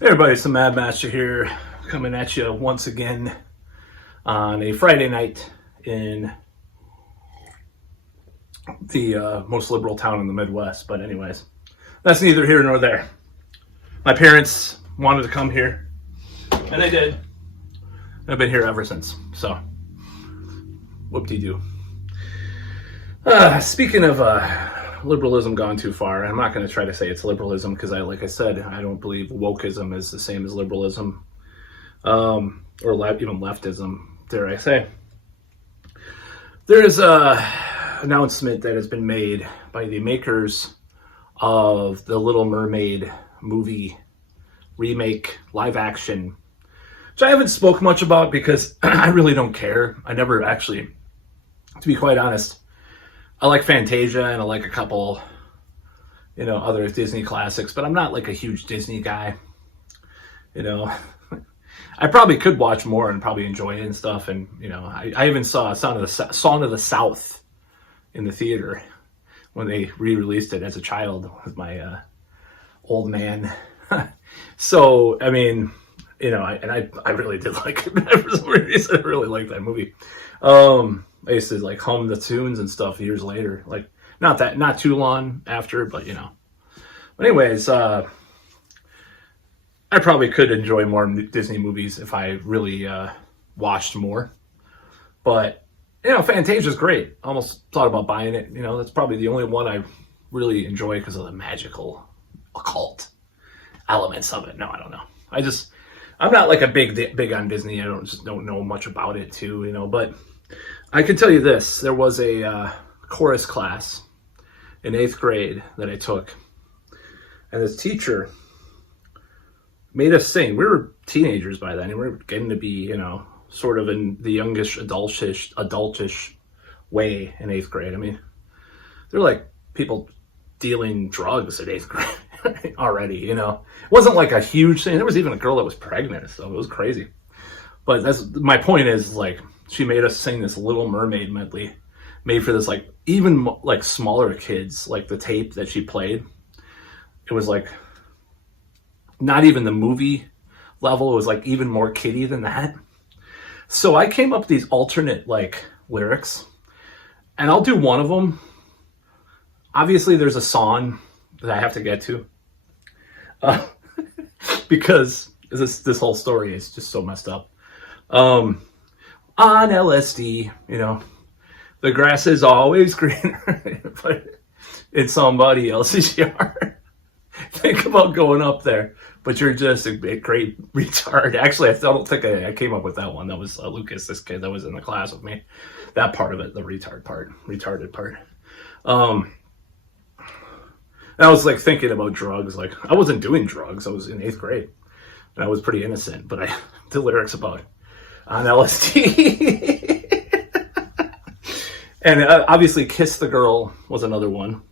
Hey everybody, it's the Mad Master here, coming at you once again on a Friday night in the most liberal town in the Midwest. But anyways, that's neither here nor there. My parents wanted to come here, and they did. I've been here ever since, so whoop-de-doo. Speaking of liberalism gone too far, I'm not going to try to say it's liberalism because like I said, I don't believe wokeism is the same as liberalism, or even leftism, dare I say. There is a announcement that has been made by the makers of the Little Mermaid movie remake, live action, which I haven't spoke much about because I really don't care. I never actually, to be quite honest, I like Fantasia and I like a couple, other Disney classics, but I'm not like a huge Disney guy. I probably could watch more and probably enjoy it and stuff. And, I even saw Song of the South in the theater when they re-released it as a child with my old man. So, I mean, I really did like it. For some reason, I really liked that movie. I used to like hum the tunes and stuff years later, like not too long after, but But anyways, I probably could enjoy more Disney movies if I really watched more. But Fantasia's great. Almost thought about buying it. That's probably the only one I really enjoy because of the magical, occult elements of it. No, I don't know. I'm not like a big on Disney. I don't know much about it too, but I can tell you this. There was a chorus class in 8th grade that I took, and this teacher made us sing. We were teenagers by then, and we were getting to be, sort of in the youngish, adultish way in 8th grade. I mean, they're like people dealing drugs at 8th grade already, It wasn't like a huge thing. There was even a girl that was pregnant, so it was crazy. But that's my point is, like, she made us sing this Little Mermaid medley made for this, like, even like smaller kids, like the tape that she played. It was like not even the movie level. It was like even more kiddie than that. So I came up with these alternate like lyrics, and I'll do one of them. Obviously, there's a song that I have to get to because this whole story is just so messed up. On LSD, the grass is always greener, but in somebody else's yard. Think about going up there, but you're just a great retard. Actually, I don't think I came up with that one. That was Lucas, this kid that was in the class with me. That part of it, the retarded part. I was like thinking about drugs. Like, I wasn't doing drugs. I was in 8th grade, and I was pretty innocent. But the lyrics about on LSD. And obviously Kiss the Girl was another one.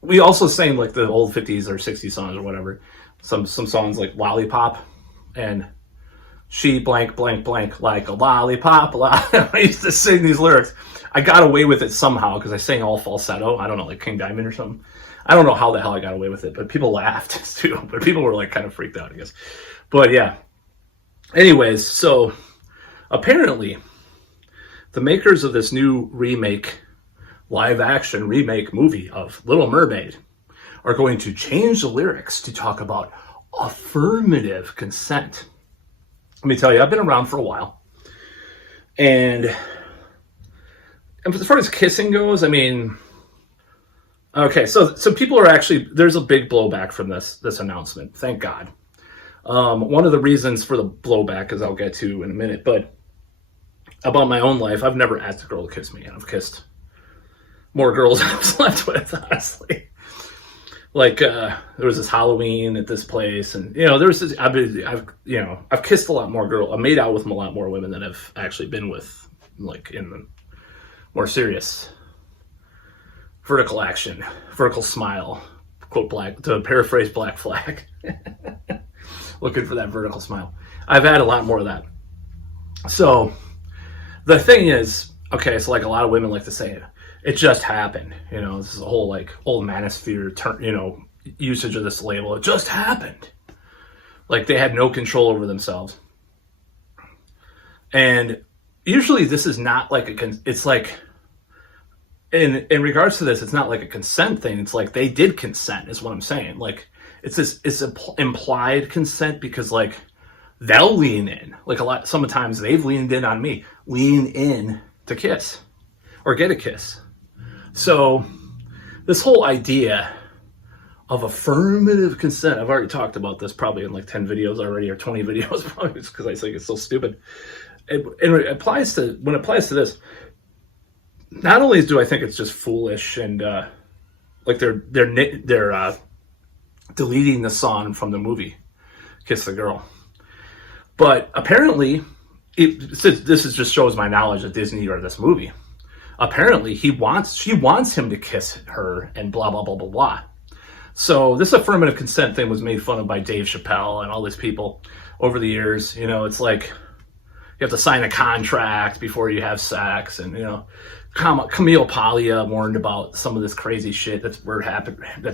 We also sang like the old 50s or 60s songs or whatever. Some songs like Lollipop and she blank blank blank like a lollipop. I used to sing these lyrics. I got away with it somehow because I sang all falsetto. I don't know, like King Diamond or something. I don't know how the hell I got away with it, but people laughed too. But people were like kind of freaked out, I guess. But yeah. Anyways, so apparently the makers of this new live action remake movie of Little Mermaid are going to change the lyrics to talk about affirmative consent. Let me tell you, I've been around for a while. And as far as kissing goes, I mean, okay, so people are actually, there's a big blowback from this announcement. Thank God. One of the reasons for the blowback, as I'll get to in a minute, but about my own life, I've never asked a girl to kiss me, and I've kissed more girls than I've slept with, honestly. Like, there was this Halloween at this place, and there was this. I've kissed a lot more girls. I've made out with a lot more women than I've actually been with, like in the more serious vertical action, vertical smile. Quote to paraphrase Black Flag. Looking for that vertical smile. I've had a lot more of that. So the thing is, okay, so like a lot of women like to say it just happened. This is a whole like old manosphere usage of this label. It just happened. Like they had no control over themselves. And usually this is not like it's like, in regards to this, it's not like a consent thing. It's like they did consent is what I'm saying. Like it's implied consent because like they'll lean in. Like sometimes they've leaned in on me. Lean in to kiss or get a kiss. So this whole idea of affirmative consent, I've already talked about this probably in like 10 videos already, or 20 videos probably, just because I think it's so stupid. It applies to, when it applies to this, not only do I think it's just foolish and like they're deleting the song from the movie Kiss the Girl, but apparently this just shows my knowledge of Disney or this movie. Apparently she wants him to kiss her and blah blah blah blah blah. So this affirmative consent thing was made fun of by Dave Chappelle and all these people over the years. You know, it's like you have to sign a contract before you have sex, and you know, Camille Paglia warned about some of this crazy shit that's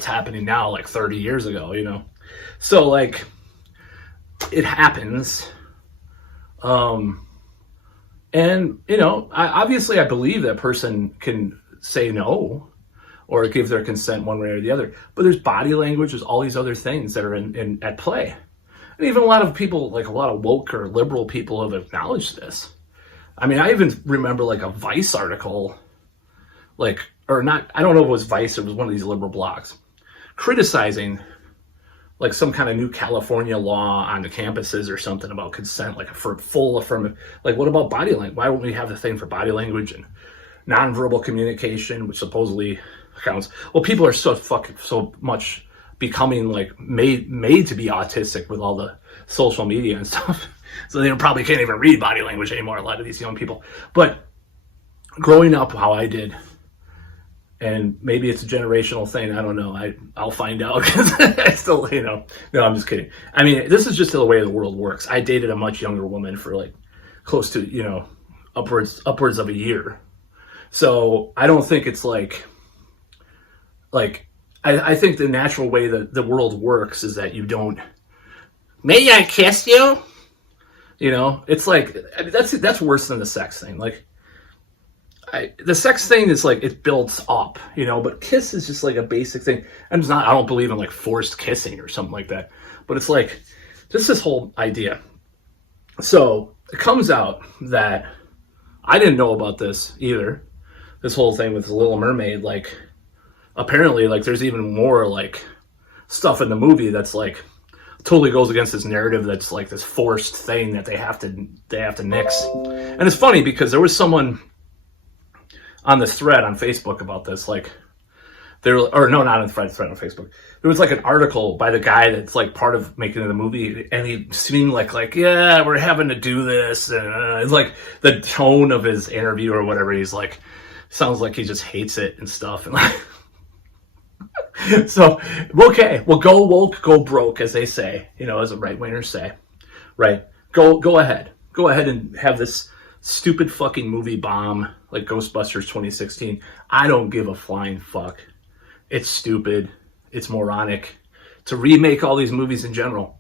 happening now, like 30 years ago. You know, so like it happens, and you know, obviously I believe that person can say no or give their consent one way or the other. But there's body language, there's all these other things that are at play. And even a lot of people, like a lot of woke or liberal people, have acknowledged this. I mean, I even remember like a Vice article, like, or not, I don't know if it was Vice, it was one of these liberal blogs, criticizing like some kind of new California law on the campuses or something about consent, like for full affirmative. Like, what about body language? Why won't we have the thing for body language and nonverbal communication, which supposedly counts? Well, people are so much becoming like made to be autistic with all the social media and stuff. So they probably can't even read body language anymore, a lot of these young people. But growing up how I did, and maybe it's a generational thing, I don't know. I'll find out, because I still, you know, no, I'm just kidding. I mean, this is just the way the world works. I dated a much younger woman for like close to, you know, upwards of a year. So I don't think it's like I think the natural way that the world works is that you don't, may I kiss you? You know, it's like, I mean, that's worse than the sex thing. Like, the sex thing is like, it builds up, you know, but kiss is just like a basic thing. I don't believe in like forced kissing or something like that, but it's like just this whole idea. So it comes out that I didn't know about this either. This whole thing with the Little Mermaid, like, apparently, like, there's even more like stuff in the movie that's like totally goes against this narrative that's like this forced thing that they have to nix. And it's funny because there was someone on this thread on Facebook about this, like, not on the thread on Facebook. There was like an article by the guy that's like part of making the movie, and he seemed like yeah, we're having to do this, and it's like the tone of his interview or whatever. He's like, sounds like he just hates it and stuff, and like. So, okay, well, go woke, go broke, as they say, you know, as the right-wingers say, right? Go ahead and have this stupid fucking movie bomb like Ghostbusters 2016. I don't give a flying fuck. It's stupid. It's moronic to remake all these movies in general.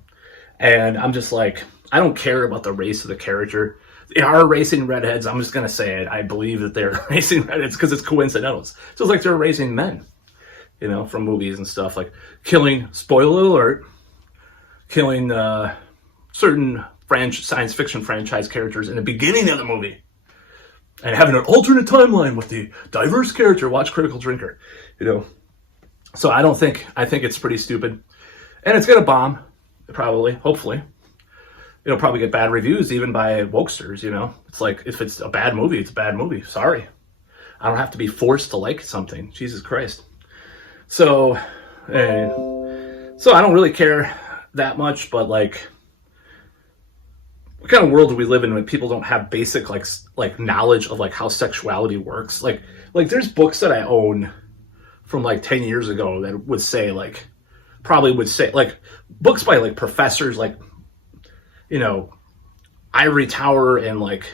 And I'm just like, I don't care about the race of the character. They are racing redheads. I'm just going to say it. I believe that they're racing redheads because it's coincidental. So it's like they're racing men, you know, from movies and stuff, like killing, spoiler alert, killing certain science fiction franchise characters in the beginning of the movie, and having an alternate timeline with the diverse character. Watch Critical Drinker, you know. So I think it's pretty stupid, and it's gonna bomb, probably, hopefully. It'll probably get bad reviews even by wokesters, you know. It's like, if it's a bad movie, it's a bad movie. Sorry, I don't have to be forced to like something. Jesus Christ. So I don't really care that much, but like, what kind of world do we live in when people don't have basic like knowledge of like how sexuality works? Like there's books that I own from like 10 years ago that would say like books by like professors like, you know, Ivory Tower and like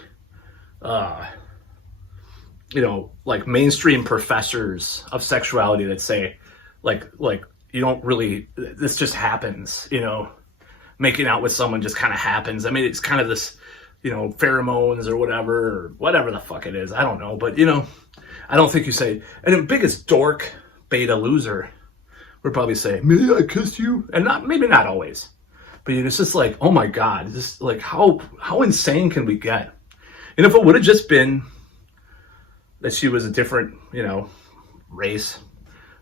you know, like mainstream professors of sexuality that say like you don't really, this just happens, you know, making out with someone just kind of happens. I mean, it's kind of this, you know, pheromones or whatever the fuck it is. I don't know. But, you know, I don't think you say, and the biggest dork beta loser would probably say, may I kiss you? And maybe not always. But it's just like, oh my God, just like how insane can we get? And if it would have just been that she was a different, you know, race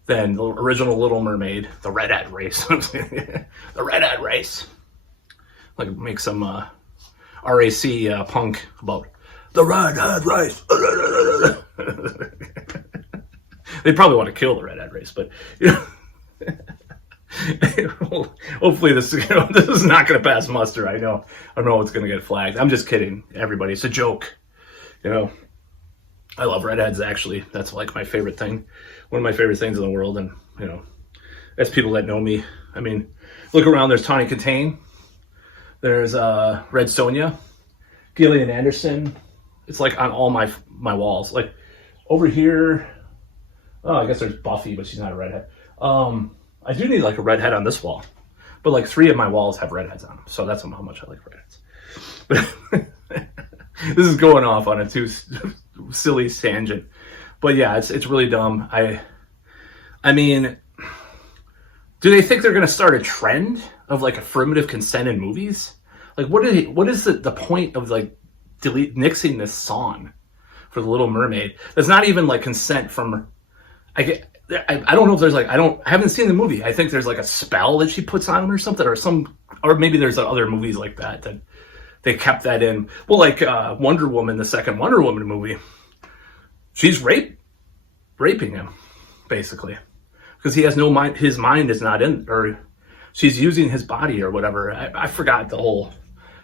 than the original Little Mermaid, the redhead race, the redhead race, like make some RAC punk about the redhead race. They probably want to kill the redhead race, but you know. Hopefully this is not going to pass muster. I know it's going to get flagged. I'm just kidding, everybody. It's a joke. You know, I love redheads, actually. That's like my favorite thing. One of my favorite things in the world. And, you know, as people that know me, I mean, look around. There's Tawny Katane. There's Red Sonja. Gillian Anderson. It's like on all my walls. Like over here, oh, I guess there's Buffy, but she's not a redhead. I do need like a redhead on this wall, but like 3 of my walls have redheads on them, so that's how much I like redheads. But this is going off on a too silly tangent, but yeah, it's really dumb. I mean, do they think they're gonna start a trend of like affirmative consent in movies? Like, what is the point of like nixing this song for the Little Mermaid? There's not even like consent from. I don't know if there's like, I haven't seen the movie. I think there's like a spell that she puts on him or something, or maybe there's other movies like that they kept that in. Well, like Wonder Woman, the second Wonder Woman movie, she's raping him basically because he has no mind. His mind is not in, or she's using his body or whatever. I forgot the whole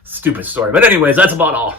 stupid story, but anyways, that's about all.